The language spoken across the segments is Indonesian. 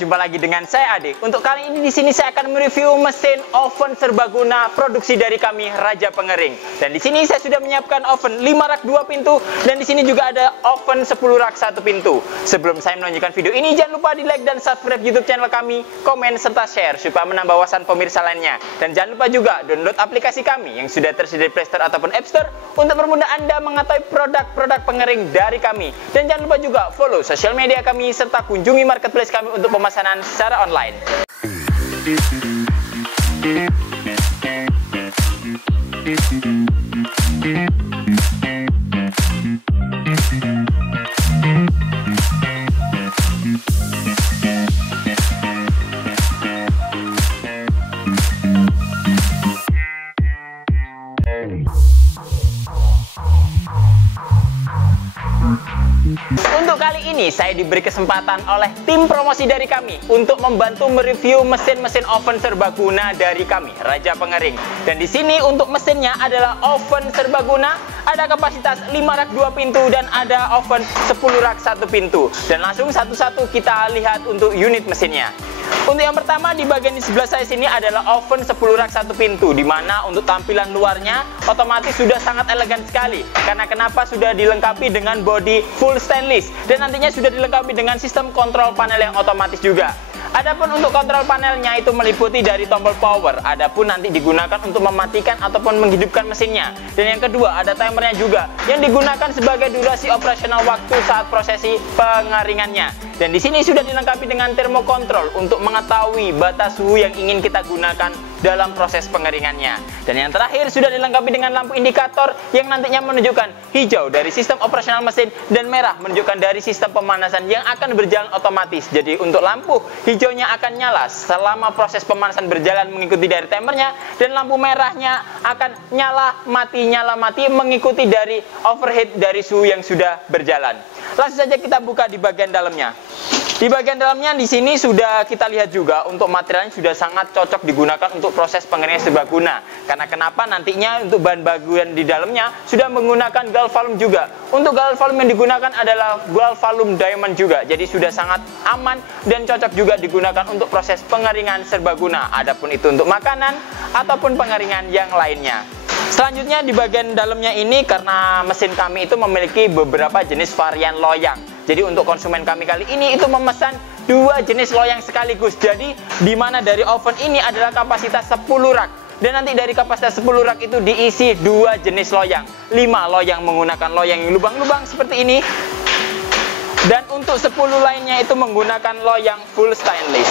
jumpa lagi dengan saya Ade. Untuk kali ini di sini saya akan mereview mesin oven serbaguna produksi dari kami Raja Pengering. Dan di sini saya sudah menyiapkan oven 5 rak 2 pintu dan di sini juga ada oven 10 rak 1 pintu. Sebelum saya menunjukkan video ini, jangan lupa di like dan subscribe YouTube channel kami, komen serta share supaya menambah wawasan pemirsa lainnya. Dan jangan lupa juga download aplikasi kami yang sudah tersedia di Play Store ataupun App Store untuk mempermudah Anda mengetahui produk-produk pengering dari kami. Dan jangan lupa juga follow sosial media kami serta kunjungi marketplace kami untuk pemesanan secara online. Untuk kali ini saya diberi kesempatan oleh tim promosi dari kami untuk membantu mereview mesin-mesin oven serbaguna dari kami Raja Pengering. Dan di sini untuk mesinnya adalah oven serbaguna, ada kapasitas 5 rak 2 pintu dan ada oven 10 rak 1 pintu. Dan langsung satu-satu kita lihat untuk unit mesinnya. Untuk yang pertama di bagian di sebelah saya sini adalah oven 10 rak 1 pintu, di mana untuk tampilan luarnya otomatis sudah sangat elegan sekali. Karena kenapa? Sudah dilengkapi dengan bodi full stainless dan nantinya sudah dilengkapi dengan sistem kontrol panel yang otomatis juga. Adapun untuk kontrol panelnya itu meliputi dari tombol power, adapun nanti digunakan untuk mematikan ataupun menghidupkan mesinnya. Dan yang kedua ada timernya juga yang digunakan sebagai durasi operasional waktu saat prosesi pengeringannya. Dan di sini sudah dilengkapi dengan thermokontrol untuk mengetahui batas suhu yang ingin kita gunakan dalam proses pengeringannya. Dan yang terakhir sudah dilengkapi dengan lampu indikator yang nantinya menunjukkan hijau dari sistem operasional mesin dan merah menunjukkan dari sistem pemanasan yang akan berjalan otomatis. Jadi untuk lampu hijaunya akan nyala selama proses pemanasan berjalan mengikuti dari timernya, dan lampu merahnya akan nyala mati mengikuti dari overheat dari suhu yang sudah berjalan. Langsung saja kita buka di bagian dalamnya. Di bagian dalamnya di sini sudah kita lihat juga untuk materialnya sudah sangat cocok digunakan untuk proses pengeringan serbaguna. Karena kenapa? Nantinya untuk bahan bagian di dalamnya sudah menggunakan galvalum juga. Untuk galvalum yang digunakan adalah galvalum diamond juga. Jadi sudah sangat aman dan cocok juga digunakan untuk proses pengeringan serbaguna. Adapun itu untuk makanan ataupun pengeringan yang lainnya. Selanjutnya di bagian dalamnya ini, karena mesin kami itu memiliki beberapa jenis varian loyang. Jadi untuk konsumen kami kali ini itu memesan 2 jenis loyang sekaligus. Jadi di mana dari oven ini adalah kapasitas 10 rak. Dan nanti dari kapasitas 10 rak itu diisi 2 jenis loyang. 5 loyang menggunakan loyang yang lubang-lubang seperti ini. Dan untuk 10 lainnya itu menggunakan loyang full stainless.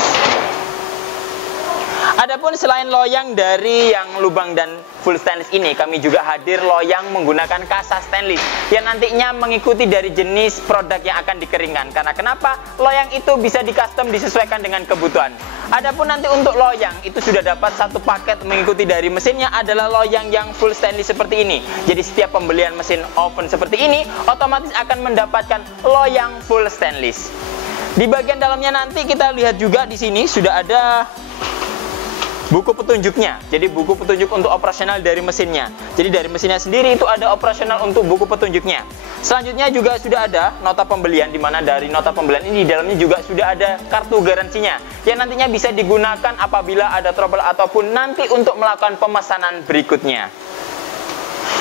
Adapun selain loyang dari yang lubang dan full stainless ini, kami juga hadir loyang menggunakan kasa stainless yang nantinya mengikuti dari jenis produk yang akan dikeringkan. Karena kenapa? Loyang itu bisa di custom disesuaikan dengan kebutuhan. Adapun nanti untuk loyang itu sudah dapat satu paket mengikuti dari mesinnya adalah loyang yang full stainless seperti ini. Jadi setiap pembelian mesin oven seperti ini otomatis akan mendapatkan loyang full stainless. Di bagian dalamnya nanti kita lihat juga di sini sudah ada buku petunjuknya. Jadi buku petunjuk untuk operasional dari mesinnya. Jadi dari mesinnya sendiri itu ada operasional untuk buku petunjuknya. Selanjutnya juga sudah ada nota pembelian, di mana dari nota pembelian ini di dalamnya juga sudah ada kartu garansinya yang nantinya bisa digunakan apabila ada trouble ataupun nanti untuk melakukan pemesanan berikutnya.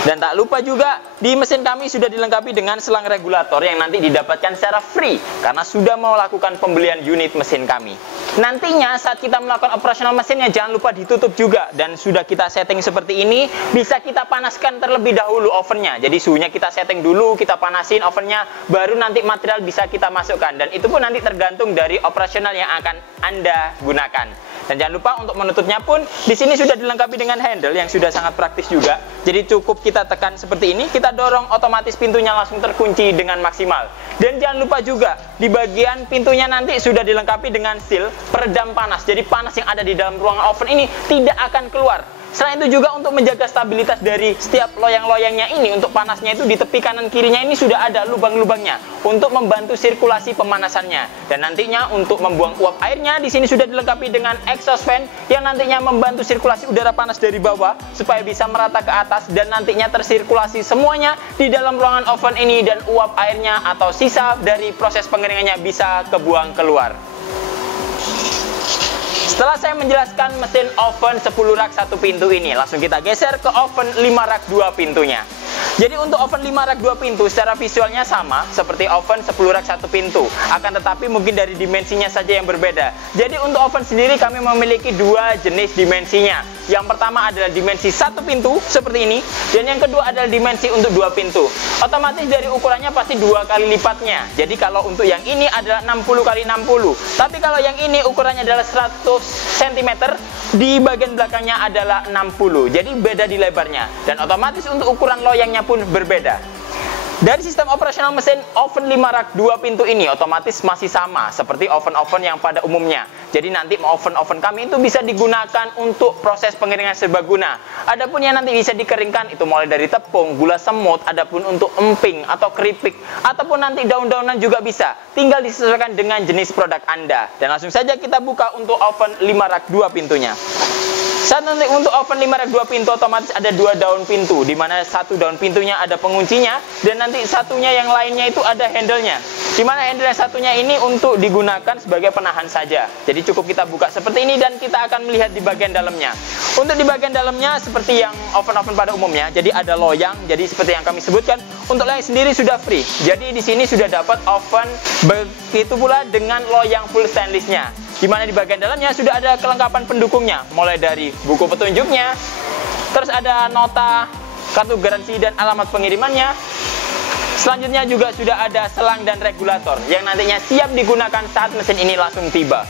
Dan tak lupa juga di mesin kami sudah dilengkapi dengan selang regulator yang nanti didapatkan secara free karena sudah melakukan pembelian unit mesin kami. Nantinya saat kita melakukan operasional mesinnya jangan lupa ditutup juga, dan sudah kita setting seperti ini bisa kita panaskan terlebih dahulu ovennya. Jadi suhunya kita setting dulu, kita panasin ovennya, baru nanti material bisa kita masukkan, dan itu pun nanti tergantung dari operasional yang akan Anda gunakan. Dan jangan lupa untuk menutupnya pun di sini sudah dilengkapi dengan handle yang sudah sangat praktis juga. Jadi cukup kita tekan seperti ini, kita dorong, otomatis pintunya langsung terkunci dengan maksimal. Dan jangan lupa juga di bagian pintunya nanti sudah dilengkapi dengan seal peredam panas. Jadi panas yang ada di dalam ruangan oven ini tidak akan keluar. Selain itu juga untuk menjaga stabilitas dari setiap loyang-loyangnya ini, untuk panasnya itu di tepi kanan kirinya ini sudah ada lubang-lubangnya untuk membantu sirkulasi pemanasannya. Dan nantinya untuk membuang uap airnya di sini sudah dilengkapi dengan exhaust fan yang nantinya membantu sirkulasi udara panas dari bawah supaya bisa merata ke atas dan nantinya tersirkulasi semuanya di dalam ruangan oven ini, dan uap airnya atau sisa dari proses pengeringannya bisa kebuang keluar. Setelah saya menjelaskan mesin oven 10 rak 1 pintu ini, langsung kita geser ke oven 5 rak 2 pintunya. Jadi untuk oven 5 rak 2 pintu secara visualnya sama seperti oven 10 rak 1 pintu, akan tetapi mungkin dari dimensinya saja yang berbeda. Jadi untuk oven sendiri kami memiliki dua jenis dimensinya. Yang pertama adalah dimensi 1 pintu seperti ini, dan yang kedua adalah dimensi untuk 2 pintu. Otomatis dari ukurannya pasti 2 kali lipatnya. Jadi kalau untuk yang ini adalah 60 kali 60, tapi kalau yang ini ukurannya adalah 100 cm, di bagian belakangnya adalah 60. Jadi beda di lebarnya, dan otomatis untuk ukuran loyangnya pun berbeda. Dari sistem operasional mesin oven 5 rak 2 pintu ini otomatis masih sama seperti oven-oven yang pada umumnya. Jadi nanti oven-oven kami itu bisa digunakan untuk proses pengeringan serbaguna. Adapun yang nanti bisa dikeringkan itu mulai dari tepung, gula semut, adapun untuk emping atau keripik, ataupun nanti daun-daunan juga bisa. Tinggal disesuaikan dengan jenis produk Anda. Dan langsung saja kita buka untuk oven 5 rak 2 pintunya. Saat nanti untuk oven 5 rak 2 pintu otomatis ada 2 daun pintu, di mana satu daun pintunya ada penguncinya, dan nanti satunya yang lainnya itu ada handle-nya. Di mana handle yang satunya ini untuk digunakan sebagai penahan saja. Jadi cukup kita buka seperti ini dan kita akan melihat di bagian dalamnya. Untuk di bagian dalamnya seperti yang oven-oven pada umumnya, jadi ada loyang. Jadi seperti yang kami sebutkan, untuk loyang sendiri sudah free. Jadi di sini sudah dapat oven, begitu pula dengan loyang full stainless-nya. Di mana di bagian dalamnya sudah ada kelengkapan pendukungnya, mulai dari buku petunjuknya, terus ada nota, kartu garansi dan alamat pengirimannya. Selanjutnya juga sudah ada selang dan regulator yang nantinya siap digunakan saat mesin ini langsung tiba.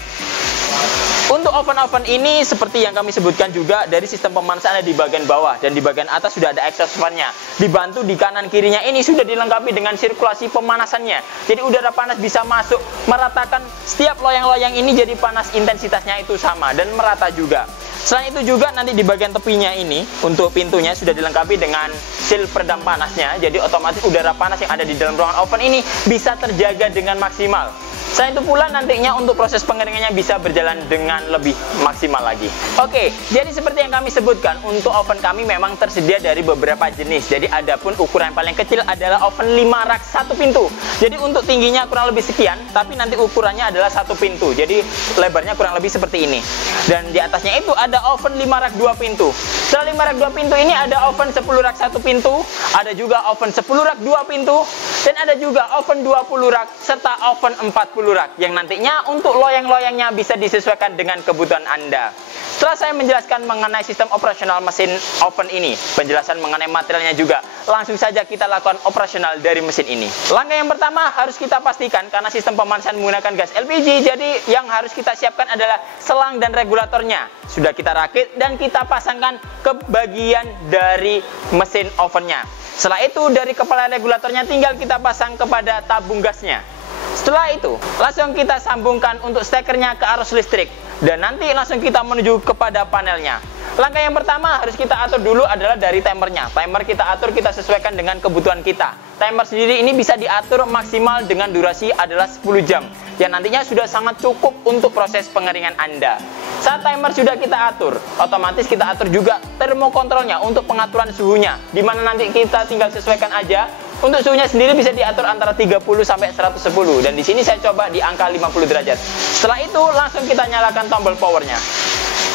Untuk oven-oven ini seperti yang kami sebutkan juga, dari sistem pemanasan ada di bagian bawah, dan di bagian atas sudah ada exhaust fan-nya. Dibantu di kanan kirinya ini sudah dilengkapi dengan sirkulasi pemanasannya. Jadi udara panas bisa masuk, meratakan setiap loyang-loyang ini, jadi panas intensitasnya itu sama dan merata juga. Selain itu juga nanti di bagian tepinya ini untuk pintunya sudah dilengkapi dengan seal peredam panasnya. Jadi otomatis udara panas yang ada di dalam ruangan oven ini bisa terjaga dengan maksimal. Selain itu pula nantinya untuk proses pengeringannya bisa berjalan dengan lebih maksimal lagi. Oke, jadi seperti yang kami sebutkan, untuk oven kami memang tersedia dari beberapa jenis. Jadi adapun ukuran yang paling kecil adalah oven 5 rak 1 pintu. Jadi untuk tingginya kurang lebih sekian, tapi nanti ukurannya adalah 1 pintu. Jadi lebarnya kurang lebih seperti ini. Dan di atasnya itu ada oven 5 rak 2 pintu. Setelah 5 rak 2 pintu ini ada oven 10 rak 1 pintu, ada juga oven 10 rak 2 pintu, dan ada juga oven 20 rak serta oven 40 rak yang nantinya untuk loyang-loyangnya bisa disesuaikan dengan kebutuhan Anda. Setelah saya menjelaskan mengenai sistem operasional mesin oven ini, penjelasan mengenai materialnya juga, langsung saja kita lakukan operasional dari mesin ini. Langkah yang pertama harus kita pastikan, karena sistem pemanasan menggunakan gas LPG, jadi yang harus kita siapkan adalah selang dan regulatornya. Sudah kita rakit dan kita pasangkan ke bagian dari mesin ovennya. Setelah itu dari kepala regulatornya tinggal kita pasang kepada tabung gasnya. Setelah itu langsung kita sambungkan untuk stekernya ke arus listrik, dan nanti langsung kita menuju kepada panelnya. Langkah yang pertama harus kita atur dulu adalah dari timernya. Timer kita atur, kita sesuaikan dengan kebutuhan kita. Timer sendiri ini bisa diatur maksimal dengan durasi adalah 10 jam, yang nantinya sudah sangat cukup untuk proses pengeringan Anda. Saat timer sudah kita atur, otomatis kita atur juga termokontrolnya untuk pengaturan suhunya, di mana nanti kita tinggal sesuaikan aja. Untuk suhunya sendiri bisa diatur antara 30 sampai 110, dan di sini saya coba di angka 50 derajat. Setelah itu langsung kita nyalakan tombol powernya.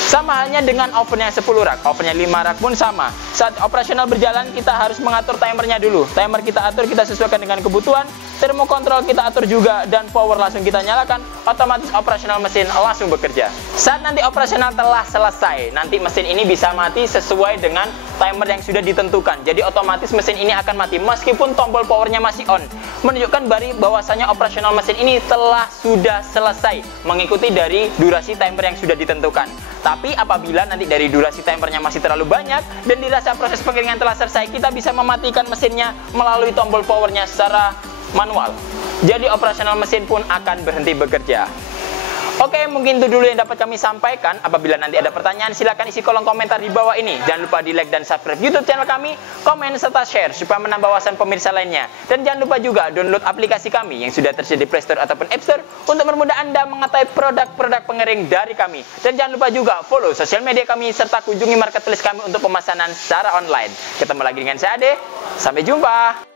Sama halnya dengan ovennya 10 rak, ovennya 5 rak pun sama. Saat operasional berjalan kita harus mengatur timernya dulu. Timer kita atur, kita sesuaikan dengan kebutuhan. Termokontrol kita atur juga, dan power langsung kita nyalakan. Otomatis operasional mesin langsung bekerja. Saat nanti operasional telah selesai, nanti mesin ini bisa mati sesuai dengan timer yang sudah ditentukan. Jadi otomatis mesin ini akan mati meskipun tombol powernya masih on, menunjukkan bahwasanya operasional mesin ini sudah selesai mengikuti dari durasi timer yang sudah ditentukan. Tapi apabila nanti dari durasi timernya masih terlalu banyak dan dirasa proses pengeringan telah selesai, kita bisa mematikan mesinnya melalui tombol powernya secara manual. Jadi operasional mesin pun akan berhenti bekerja. Oke, mungkin itu dulu yang dapat kami sampaikan. Apabila nanti ada pertanyaan, silahkan isi kolom komentar di bawah ini. Jangan lupa di like dan subscribe YouTube channel kami, komen serta share supaya menambah wawasan pemirsa lainnya. Dan jangan lupa juga download aplikasi kami yang sudah tersedia di Play Store ataupun App Store untuk mempermudah Anda mengetahui produk-produk pengering dari kami. Dan jangan lupa juga follow sosial media kami serta kunjungi marketplace kami untuk pemesanan secara online. Ketemu lagi dengan saya Ade. Sampai jumpa.